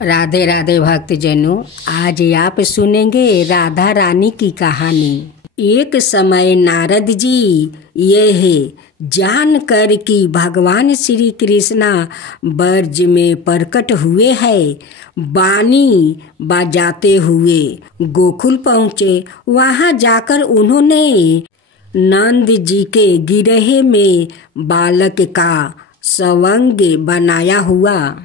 राधे राधे भक्तजनों, आज आप सुनेंगे राधा रानी की कहानी। एक समय नारद जी यह जान कर कि भगवान श्री कृष्णा ब्रज में प्रकट हुए हैं, बानी बजाते हुए गोकुल पहुँचे। वहाँ जाकर उन्होंने नंद जी के गिरहे में बालक का सवंग बनाया हुआ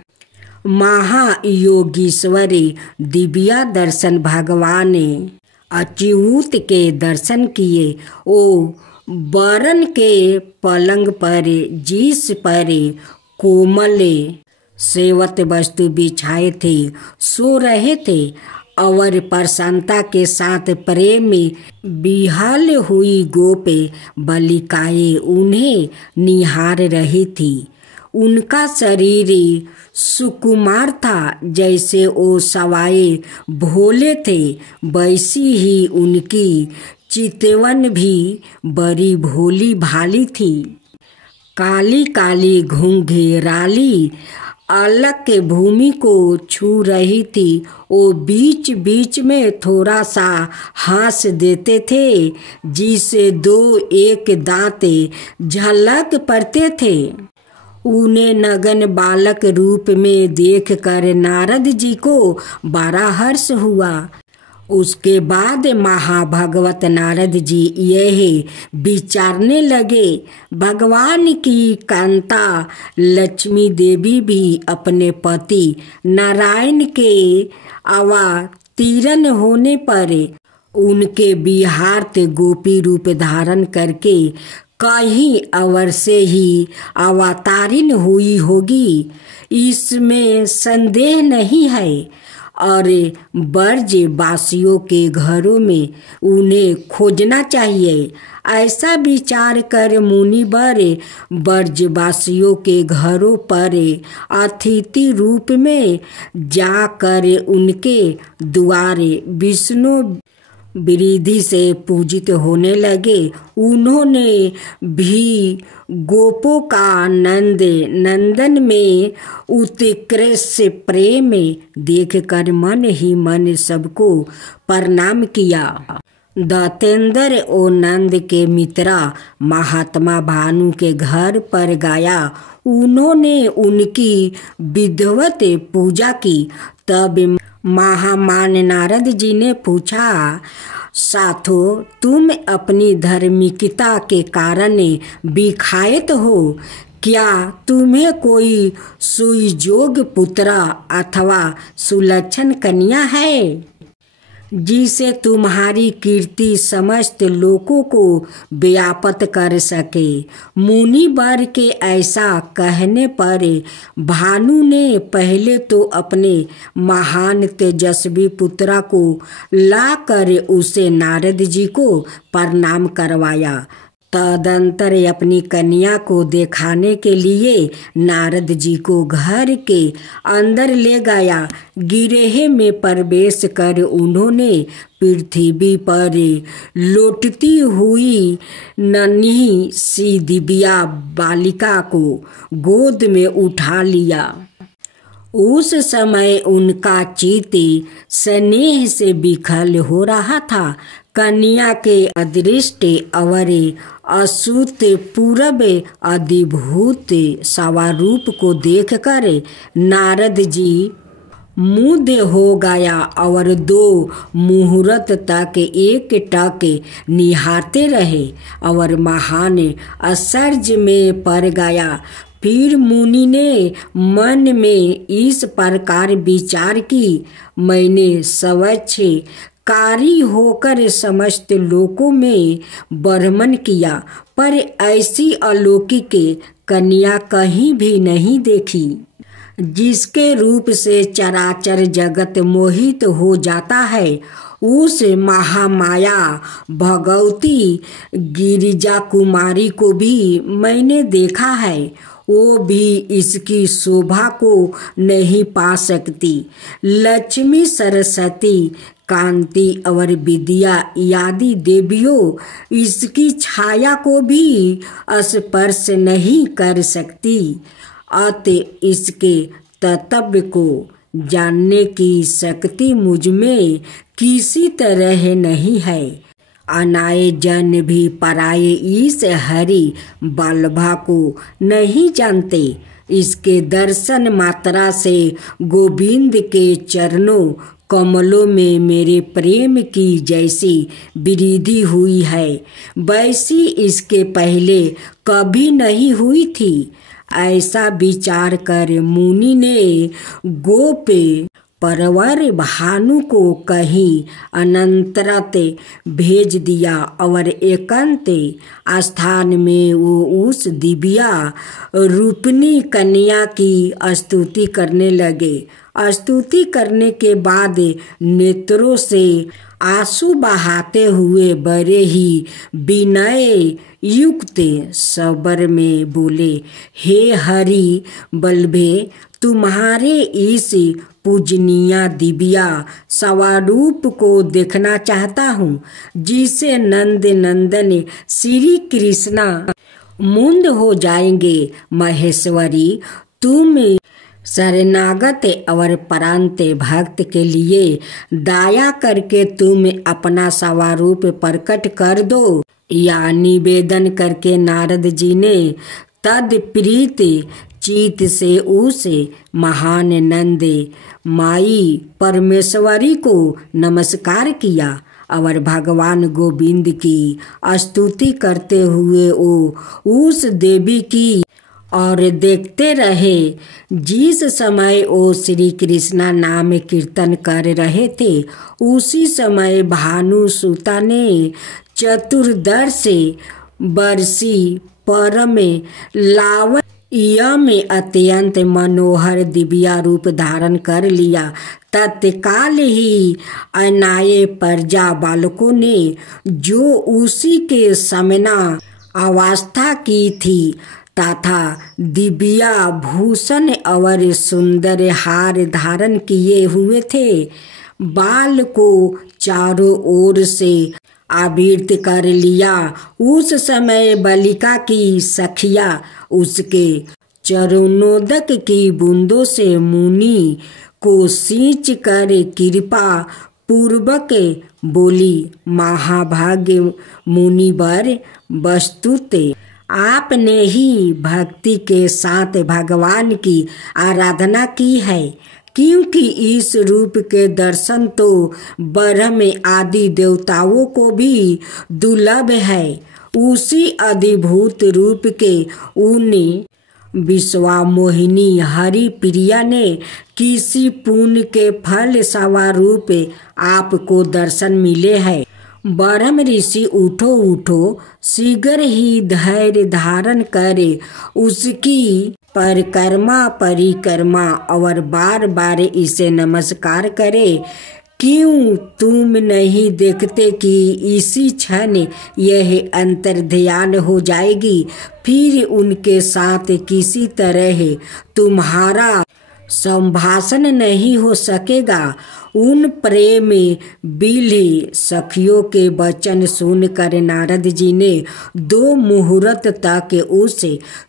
महायोगीश्वरी दिव्या दर्शन भगवान अच्युत के दर्शन किए। ओ वरण के पलंग पर जिस पर कोमल सेवत वस्तु बिछाए थे सो रहे थे और प्रसन्नता के साथ प्रेम में बिहाल हुई गोप बालिकाएं उन्हें निहार रही थी। उनका शरीर सुकुमार था, जैसे वो सवाए भोले थे वैसी ही उनकी चितवन भी बड़ी भोली भाली थी। काली काली घुंघराली अलग के भूमि को छू रही थी। वो बीच बीच में थोड़ा सा हंस देते थे, जिससे दो एक दांत झलक पड़ते थे। उन्हें नगन बालक रूप में देखकर नारद जी को बड़ा हर्ष हुआ। उसके बाद महाभगवत नारद जी यह विचारने लगे, भगवान की कांता लक्ष्मी देवी भी अपने पति नारायण के अवतीर्ण होने पर उनके विहार्थ गोपी रूप धारण करके कहीं अवर से ही अवतारिण हुई होगी, इसमें संदेह नहीं है। और ब्रज वासियों के घरों में उन्हें खोजना चाहिए। ऐसा विचार कर मुनिवर ब्रजवासियों के घरों पर अतिथि रूप में जाकर उनके द्वारे विष्णु विधि से पूजित होने लगे। उन्होंने भी गोपों का नंदन में उत्कृष्ट प्रेम देखकर मन ही मन सबको प्रणाम किया। दत्तेंद्र और नंद के मित्रा महात्मा भानु के घर पर गया। उन्होंने उनकी विधिवत पूजा की। तब महामान नारद जी ने पूछा, साथो, तुम अपनी धार्मिकता के कारण विख्यात हो, क्या तुम्हें कोई सुयोग्य पुत्र अथवा सुलक्षण कन्या है जिसे तुम्हारी कीर्ति समस्त लोगों को व्याप्त कर सके? मुनि वर के ऐसा कहने पर भानु ने पहले तो अपने महान तेजस्वी पुत्र को लाकर उसे नारद जी को प्रणाम करवाया। तदंतर अपनी कन्या को दिखाने के लिए नारद जी को घर के अंदर ले गया। गिरहे में प्रवेश कर उन्होंने पृथ्वी पर लौटती हुई नन्ही सी दिव्या बालिका को गोद में उठा लिया। उस समय उनका चित्त स्नेह से विकल हो रहा था। कन्या के अदृष्ट और असूत पूर्व अधिभूत स्वरूप को देखकर नारद जी मुग्ध हो गया और 2 मुहूर्त तक एक टक निहारते रहे और महान आश्चर्य में पड़ गया। फिर मुनि ने मन में इस प्रकार विचार की, मैंने स्वच्छ कारी होकर समस्त लोकों में भ्रमण किया, पर ऐसी अलौकिक कन्या कहीं भी नहीं देखी, जिसके रूप से चराचर जगत मोहित हो जाता है। उस महामाया भगवती गिरिजा कुमारी को भी मैंने देखा है, वो भी इसकी शोभा को नहीं पा सकती। लक्ष्मी, सरस्वती, कांति और विद्या आदि देवियों इसकी छाया को भी स्पर्श नहीं कर सकती। अतः इसके तत्व को जानने की शक्ति मुझ में किसी तरह नहीं है। अनाए जन भी पराये इस हरि वल्लभा को नहीं जानते। इसके दर्शन मात्रा से गोविंद के चरणों कमलों में मेरे प्रेम की जैसी वृद्धि हुई है, वैसी इसके पहले कभी नहीं हुई थी। ऐसा विचार कर मुनि ने गोप परवर भानु को कहीं अनंतरत भेज दिया और एकांत स्थान में वो उस दिव्या रूपनी कन्या की स्तुति करने लगे। स्तुति करने के बाद नेत्रों से आंसू बहाते हुए बड़े ही विनय युक्त स्वर में बोले, हे हरि वल्लभे, तुम्हारे इस पूजनीय दिव्या स्वरूप को देखना चाहता हूँ, जिसे नंद नंदन श्री कृष्णा मुंद हो जाएंगे। महेश्वरी, तुम शरणागत और परांत भक्त के लिए दया करके तुम अपना स्वरूप प्रकट कर दो। या निवेदन करके नारद जी ने तदप्रीत चित से उस महान नंद माई परमेश्वरी को नमस्कार किया और भगवान गोविंद की स्तुति करते हुए वो उस देवी की और देखते रहे। जिस समय वो श्री कृष्णा नाम कीर्तन कर रहे थे, उसी समय भानुसुता ने चतुर्दश वर्षी परम लावण्य में अत्यंत मनोहर दिव्या रूप धारण कर लिया। तत्काल ही अनाए प्रजा बालकों ने जो उसी के समना अवस्था की थी तथा दिव्या भूषण और सुंदर हार धारण किए हुए थे, बाल को चारों ओर से आवृत कर लिया। उस समय बालिका की सखिया उसके चरणोदक की बूंदों से मुनि को सींच कर कृपा पूर्वक बोली, महाभाग्य मुनिवर, वस्तुत आपने ही भक्ति के साथ भगवान की आराधना की है, क्योंकि इस रूप के दर्शन तो ब्रह्म आदि देवताओं को भी दुर्लभ है। उसी अधिभूत रूप के उन विश्वामोहिनी हरि प्रिया ने किसी पुण्य के फल स्वरूप आपको दर्शन मिले हैं। ब्रह्म ऋषि, उठो उठो, शीघ्र ही धैर्य धारण करे, उसकी परिक्रमा और बार बार इसे नमस्कार करे। क्यों तुम नहीं देखते कि इसी क्षण यह अंतर्ध्यान हो जाएगी, फिर उनके साथ किसी तरह तुम्हारा संभाषण नहीं हो सकेगा। उन प्रेम बिल्ली सखियों के वचन सुनकर नारद जी ने 2 मुहूर्त तक उस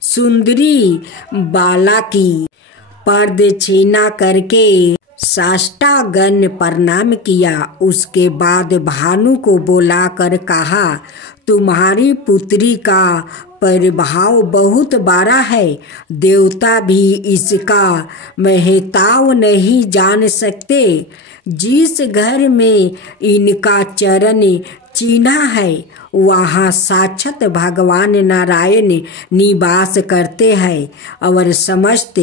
सुंदरी बाला की प्रदक्षिणा करके साष्टांग प्रणाम किया। उसके बाद भानु को बुलाकर कहा, तुम्हारी पुत्री का प्रभाव बहुत बड़ा है, देवता भी इसका महत्व नहीं जान सकते। जिस घर में इनका चरण चिन्ह है, वहाँ साक्षात भगवान नारायण निवास करते हैं और समस्त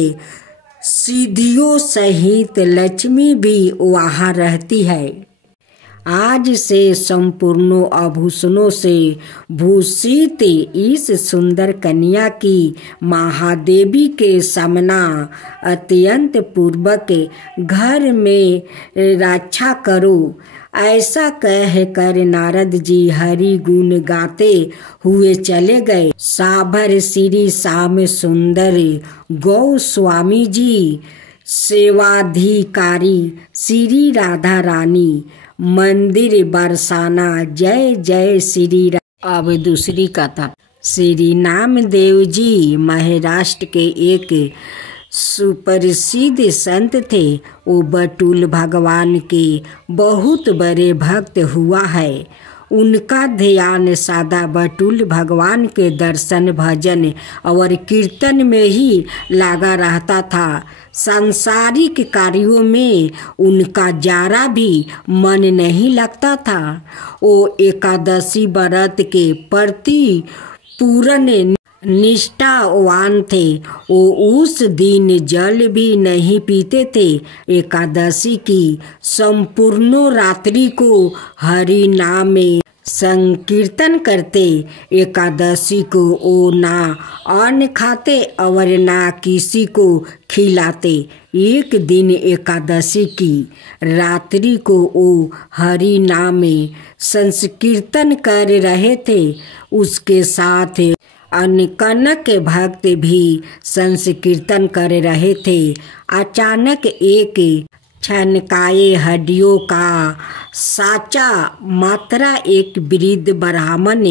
सिद्धियों सहित लक्ष्मी भी वहाँ रहती है। आज से संपूर्ण आभूषणों से भूषित इस सुंदर कन्या की महादेवी के सामना अत्यंत पूर्वक घर में रक्षा करो। ऐसा कहकर नारद जी हरि गुण गाते हुए चले गए। साभर श्री श्याम सुंदर गोस्वामी जी, सेवाधिकारी श्री राधा रानी, मंदिर बरसाना, जय जय श्री राम। अब दूसरी कथा। श्री नामदेव जी महाराष्ट्र के एक सुप्रसिद्ध संत थे। वो बटुल भगवान के बहुत बड़े भक्त हुआ है। उनका ध्यान सदा बटुल भगवान के दर्शन, भजन और कीर्तन में ही लगा रहता था। सांसारिक कार्यों में उनका जरा भी मन नहीं लगता था। वो एकादशी व्रत के प्रति पूर्ण निष्ठावान थे। वो उस दिन जल भी नहीं पीते थे। एकादशी की संपूर्ण रात्रि को हरि नाम में संकीर्तन करते। एकादशी को वो ना अन्न खाते और ना किसी को खिलाते। एक दिन एकादशी की रात्रि को वो हरि नाम में संकीर्तन कर रहे थे। उसके साथ अनकनक भक्त भी संकीर्तन कर रहे थे। अचानक एक छनकाए हड्डियों का साचा मात्रा एक वृद्ध ब्राह्मण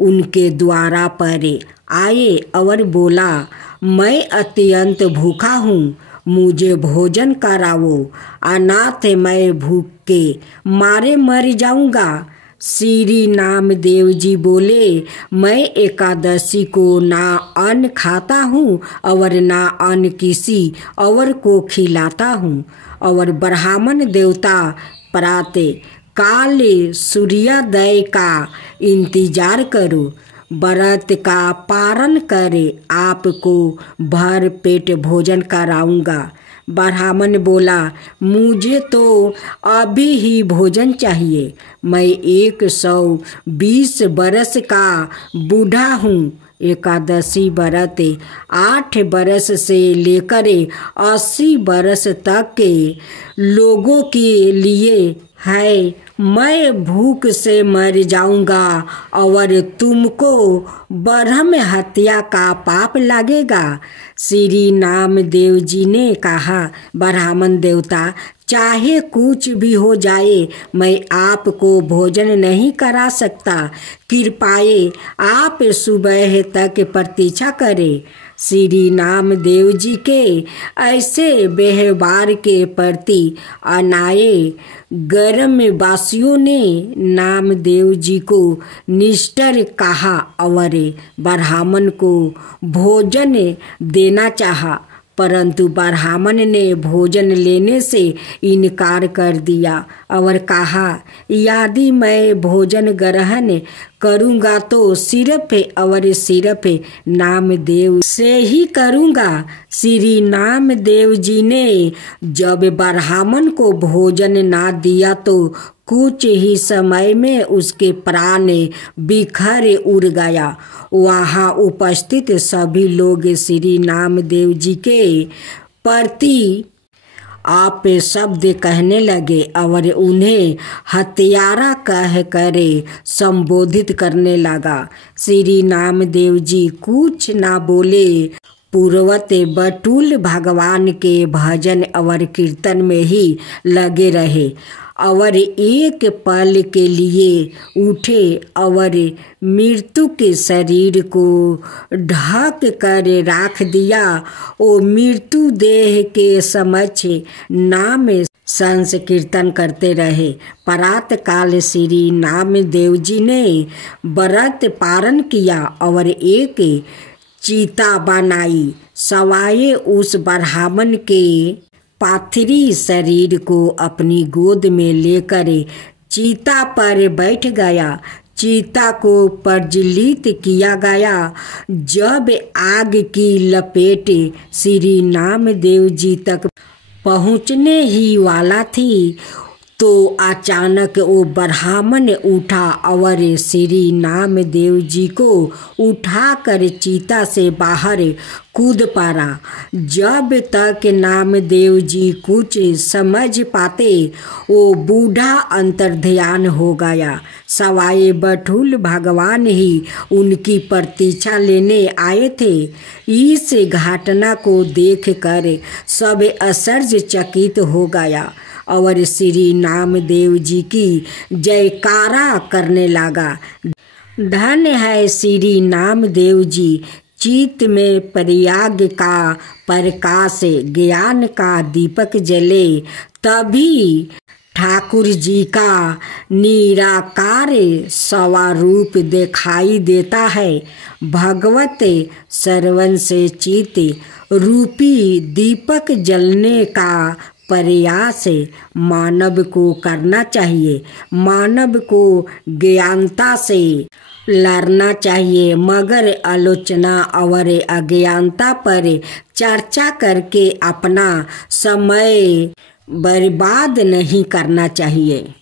उनके द्वारा पर आए और बोला, मैं अत्यंत भूखा हूँ, मुझे भोजन कराओ, अनाथ मैं भूख के मारे मर जाऊँगा। श्री नामदेव जी बोले, मैं एकादशी को ना अन्न खाता हूँ और ना अन्न किसी और को खिलाता हूँ। और ब्राह्मण देवता प्रातः काल सूर्योदय का इंतजार करो, व्रत का पारण करे, आपको भर पेट भोजन कराऊंगा। ब्राह्मण बोला, मुझे तो अभी ही भोजन चाहिए, मैं 120 बरस का बूढ़ा हूँ। एकादशी व्रत 8 बरस से लेकर 80 बरस तक के लोगों के लिए है। मैं भूख से मर जाऊंगा और तुमको ब्रह्म हत्या का पाप लगेगा। श्री नामदेव जी ने कहा, ब्राह्मण देवता, चाहे कुछ भी हो जाए, मैं आपको भोजन नहीं करा सकता। कृपया आप सुबह तक प्रतीक्षा करें। श्री नामदेव जी के ऐसे व्यवहार के प्रति अनाए ग्रामवासियों ने नामदेव जी को निष्ठुर कहा और ब्राह्मण को भोजन देना चाहा, परंतु ब्राह्मण ने भोजन लेने से इनकार कर दिया और कहा, यदि मैं भोजन ग्रहण करूँगा तो सिर्फ और सिर्फ नामदेव से ही करूँगा। श्री नामदेव जी ने जब ब्राह्मण को भोजन ना दिया तो कुछ ही समय में उसके प्राण बिखर उड़ गया। वहाँ उपस्थित सभी लोग श्री नामदेव जी के प्रति आप शब्द कहने लगे और उन्हें हत्यारा कह कर संबोधित करने लगा। श्री नामदेव जी कुछ ना बोले, पूर्वत बटुल भगवान के भजन और कीर्तन में ही लगे रहे और एक पल के लिए उठे और मृत्यु के शरीर को ढक कर रख दिया। वो मृत्यु देह के समक्ष नाम संकीर्तन करते रहे। प्रातः काल श्री नामदेव जी ने व्रत पारण किया और एक चीता बनाई। सवाए उस ब्राह्मण के पार्थिव शरीर को अपनी गोद में लेकर चीता पर बैठ गया। चीता को प्रज्वलित किया गया। जब आग की लपेट श्री नामदेव जी तक पहुँचने ही वाला थी तो अचानक वो ब्राह्मण उठा और श्री नामदेव जी को उठाकर चीता से बाहर कूद पड़ा। जब तक नामदेव जी कुछ समझ पाते वो बूढ़ा अंतर्ध्यान हो गया। सवाए बटुल भगवान ही उनकी प्रतीक्षा लेने आए थे। इस घटना को देखकर सब आश्चर्यचकित हो गया और श्री नामदेव जी की जयकारा करने लगा। धन्य है श्री नामदेव जी, चित्त में प्रयाग का प्रकाश ज्ञान का दीपक जले, तभी ठाकुर जी का निराकार स्वरूप दिखाई देता है। भगवत श्रवण से चित्त रूपी दीपक जलने का प्रयास मानव को करना चाहिए। मानव को ज्ञानता से लड़ना चाहिए, मगर आलोचना और अज्ञानता पर चर्चा करके अपना समय बर्बाद नहीं करना चाहिए।